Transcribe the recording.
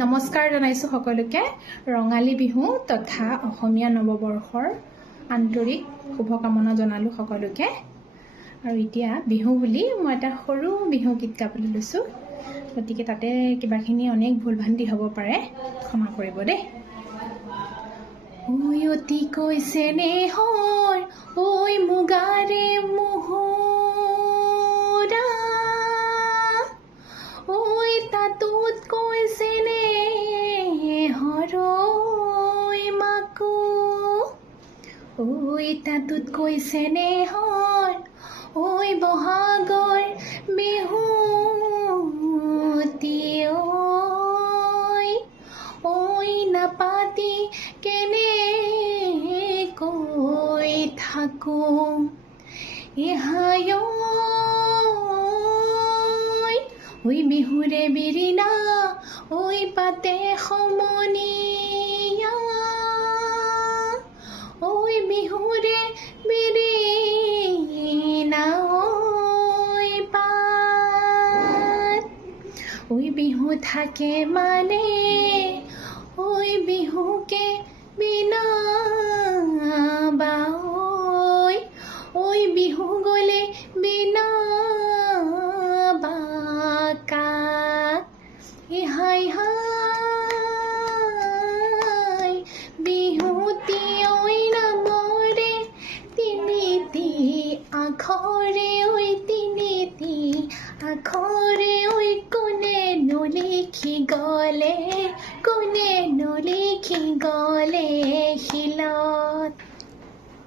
নমস্কাৰ জনাইছোঁ সকলোকে ৰঙালী বিহু তথা অসমীয়া নৱবৰ্ষৰ আন্তৰিক শুভকামনা জনালোঁ সকলোকে। আৰু এতিয়া বিহু বুলি মই এটা সৰু বিহু গীত গাবলৈ লৈছোঁ, গতিকে তাতে কিবাখিনি অনেক ভুল ভ্ৰান্তি হ'ব পাৰে, ক্ষমা কৰিব দেই। ঐ অতিকৈ চেনেহৰ ঐ মুগাৰে মোহৰা, ঐ তাতোতকৈ চেনেহৰ ঐ মাকো, ঐ তাতোতকৈ চেনেহৰ ঐ বহাগৰ বিহুতি, ঐ নাপাতি কেনেকৈ থাকো এহায়, ঐ বিহুৰে বিৰিণা ঐ পাতে সমনীয়া, ঐ বিহুৰে বিৰিণা ঐ পাত, ঐ বিহু থাকে মানে ঐ বিহুকে বিনাবা, ঐ বিহু গলে বিনাবা কাক হাই হাই বিহুতি ঐ নামৰে তিনিটি আখৰে, ঐ তিনিটি আখৰে, ঐ কোনে নলিখি গলে, কোনে নলিখি গলে শিলত।